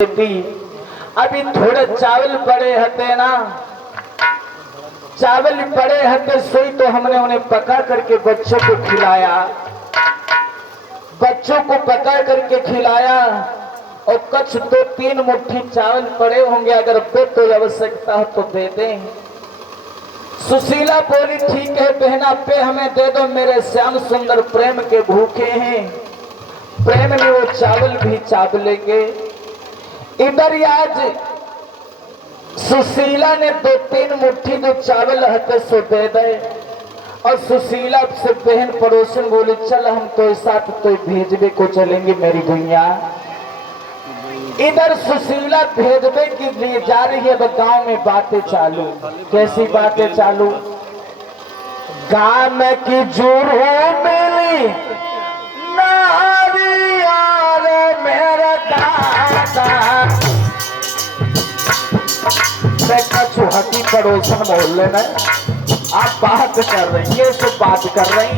अभी थोड़े चावल पड़े हते ना, चावल पड़े हते सोई तो हमने उन्हें पका करके बच्चों को खिलाया, बच्चों को पका करके खिलाया। और कुछ 2-3 मुट्ठी चावल पड़े होंगे, अगर कोई आवश्यकता हो तो दे दें। सुशीला बोली ठीक है बहना पे हमें दे दो, मेरे श्याम सुंदर प्रेम के भूखे हैं, प्रेम में वो चावल भी चाप लेंगे। इधर आज सुशीला ने 2-3 मुट्ठी जो चावल हते सो दे दे। और सुशीला से बहन पड़ोसन बोली चल हम तो साथ तो भेजबे को चलेंगे मेरी दुनिया। इधर सुशीला भेजबे के लिए जा रही है, गांव में बातें चालू। कैसी बातें चालू? गांव की जूरू मिली नारी यार मेरा दादा, मैं कछु हकी पड़ोसन मोहल्ले में आप बात कर रही, ये सब बात कर रही।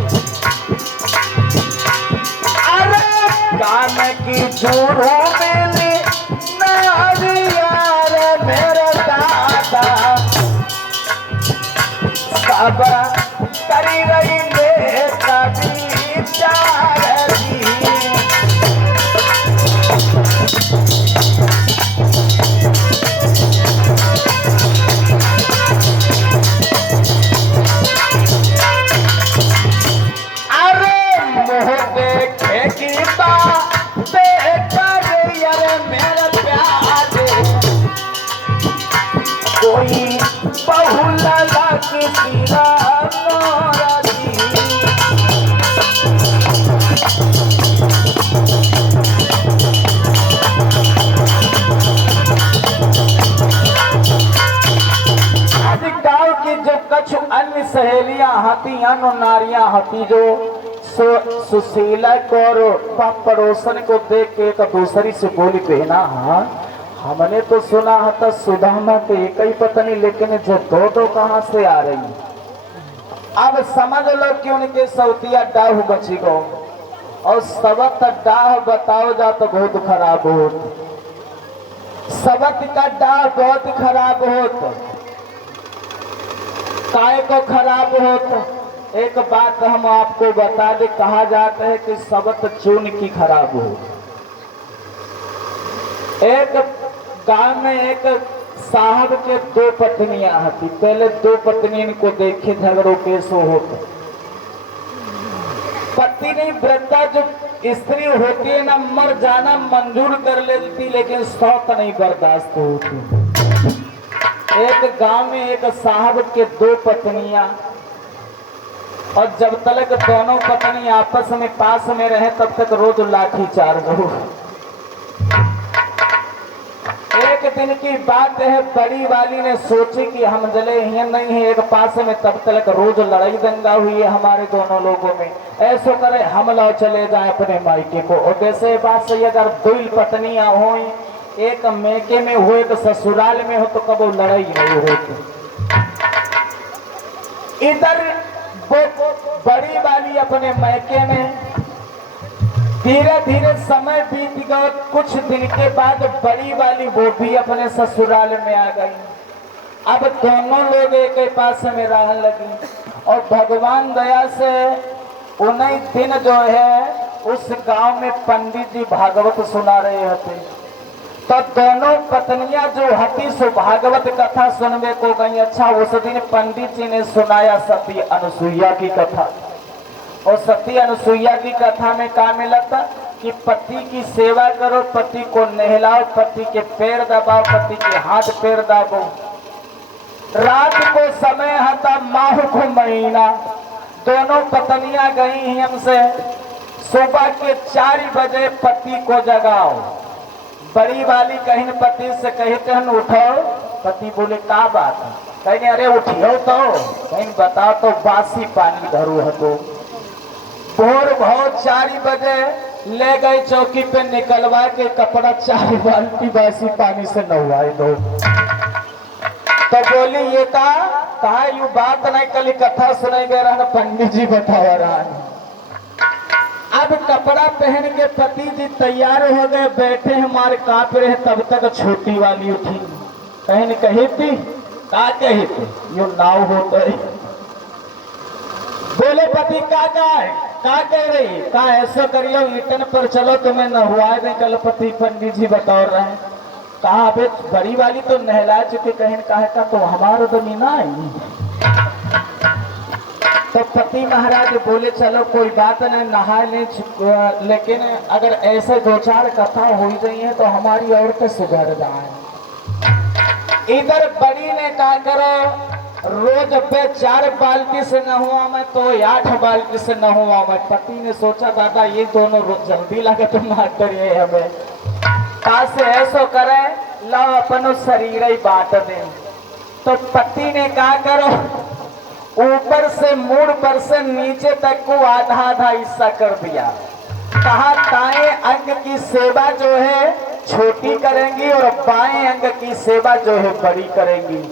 अरे गान की जूरू मिली नारी यार मेरा दादा, सब करी रही मेरा विचार जी। कोई बहुला लागी तीरा नोरा जी। आज गांव की जो कुछ अन्य सहेलियां हती, अन्य नारियां हती, जो सुशीला को और पड़ोसन को देख के एक दूसरी से बोली बहना हाँ हमने तो सुना था सुदामा के एक ही पत्नी, लेकिन जो दो कहां से आ रही। अब समझ लो कि उनके सौतिया डाह बची गो, और सबत डाह बताओ जा तो बहुत खराब होत, सबत का डाह बहुत खराब होत। काय को खराब होत? एक बात हम आपको बता दे, कहा जाता है कि सबत चून की खराब हो। एक गांव में एक साहब के 2 पत्नियां थी, पहले 2 पत्नी इनको देखे झगड़ों केसो होते। पति नहीं वृद्धा जो स्त्री होती है ना, मर जाना मंजूर कर लेती, लेकिन सौत नहीं बर्दाश्त होती। एक गांव में एक साहब के 2 पत्नियां, और जब तक दोनों पत्नी आपस में पास में रहे तब तक रोज लाठी चार्ज हो। एक दिन की बात है, बड़ी वाली ने सोची कि हम जले ही नहीं है एक पास में, तब तक रोज लड़ाई दंगा हुई है हमारे दोनों लोगों में, ऐसा करे हम लोग चले जाए अपने मायके को। और वैसे बात सही, अगर 2 पत्नियां हो, एक मैके में हो एक ससुराल में हो, तो कबो लड़ाई नहीं होती। इधर वो बड़ी वाली अपने मैके में, धीरे धीरे समय बीत गया। कुछ दिन के बाद बड़ी वाली वो भी अपने ससुराल में आ गई। अब दोनों लोग एक ही पास में रहने लगी, और भगवान दया से उन्हीं दिन जो है उस गांव में पंडित जी भागवत सुना रहे थे। तो दोनों पत्नियां जो हती सो भागवत कथा सुनने को गई। अच्छा, उस दिन पंडित जी ने सुनाया सती अनुसुईया की कथा, और सती अनुसुईया की कथा में क्या मिला था कि पति की सेवा करो, पति को नहलाओ, पति के पैर दबाओ, पति के हाथ पैर दबाओ। रात को समय हता माह को महीना, दोनों पत्नियां गई हमसे, सुबह के 4 बजे पति को जगाओ। बड़ी वाली कहीं पति से कहते हैं उठाओ, पति बोले का बात है? कहीं अरे उठियो तो, कहीं बताओ तो बासी पानी धरू है। तो भोर भाव 4 बजे ले गए चौकी पे, निकलवा के कपड़ा 4 बाल्टी बासी पानी से नहवाए दो। तो बोली ये कहा यू बात नहीं, कल कथा सुनाई दे रहा पंडित जी बतावा रहा। अब अब कपड़ा पहन के पति जी तैयार हो गए, बैठे हमारे कांप रहे, तब तक छोटी वाली उठी। कहन कही थी का कही थी यो नाव हो गए। बोले पति का है का कह रही का ऐसा करियो ईटन पर चलो तुम्हें नहवा दे। कल पति पंडित जी बता रहे हैं कहा अबे बड़ी वाली तो नहला चुके, कहन कहा का तो हमारा तो नीना आई। तो पति महाराज बोले चलो कोई बात नहीं नहा ले, लेकिन अगर ऐसे दो चार कथा हो गई है तो हमारी औरतें सुधर जाए। इधर बड़ी ने कहा करो रोज पे 4 बाल्टी से न हुआ मैं तो 8 बाल्टी से न हुआ मैं। पति ने सोचा दादा ये दोनों रोज जल्दी लगे तो मास्टर ये हमें पास से ऐसो करे लो अपन शरीर ही बांट दे। तो पति ने कहा करो ऊपर से मूड पर से नीचे तक को आधा आधा हिस्सा कर दिया। कहा दाएं अंग की सेवा जो है छोटी करेंगी और बाएं अंग की सेवा जो है बड़ी करेंगी।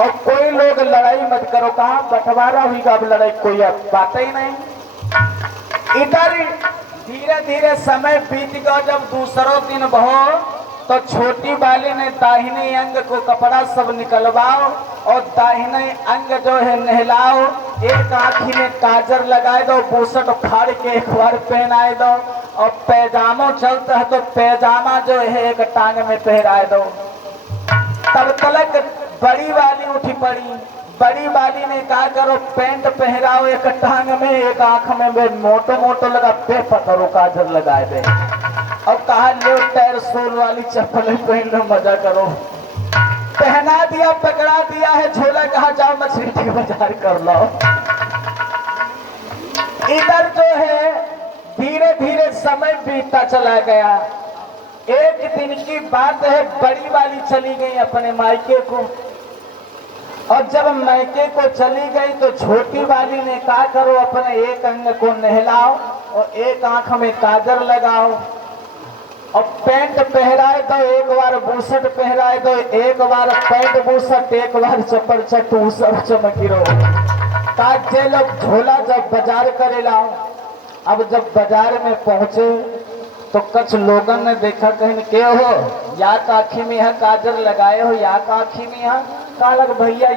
और कोई लोग लड़ाई मत करो, कहा बंटवारा हुई अब लड़ाई कोई बात ही नहीं। इधर धीरे धीरे समय बीत गया। जब दूसरों दिन बहो तो छोटी वाली ने दाहिने अंग को कपड़ा सब निकलवाओ और दाहिने अंग जो है नहलाओ। एक आँखी में काजर लगाए दो, बुशट फाड़ के एक बार पहनाए दो और पैजामा चलता है तो पैजामा जो है एक टांग में पहनाए दो। तब तक बड़ी वाली उठी पड़ी। बड़ी वाली ने कहा करो पैंट पहराओ एक टांग में एक आंख में मोटो मोटो लगा पे पकड़ो काजर लगाए दे। और कहा ले टैर सोल वाली चप्पल पहन लो मजा करो। पहना दिया पकड़ा दिया है झोला, कहा जाओ मछली के बाजार कर लो। इधर जो है धीरे धीरे समय बीतता चला गया। एक दिन की बात है बड़ी वाली चली गई अपने मायके को। और जब मायके को चली गई तो छोटी वाली ने कहा करो अपने एक अंग को नहलाओ और एक आंख में काजर लगाओ और पैंट पहराए दो, एक बार बूसट पहराए दो, एक बार पैंट बूसट, एक बार चप्पल चट्टू सब चमकी रहो। ताजे लोग झोला जब बाजार करे लाओ। अब जब बाजार में पहुंचे तो कुछ लोगों ने देखा कहीं के हो या आँखी में यहाँ काजर लगाए हो या आँखी में यहाँ कालक भैया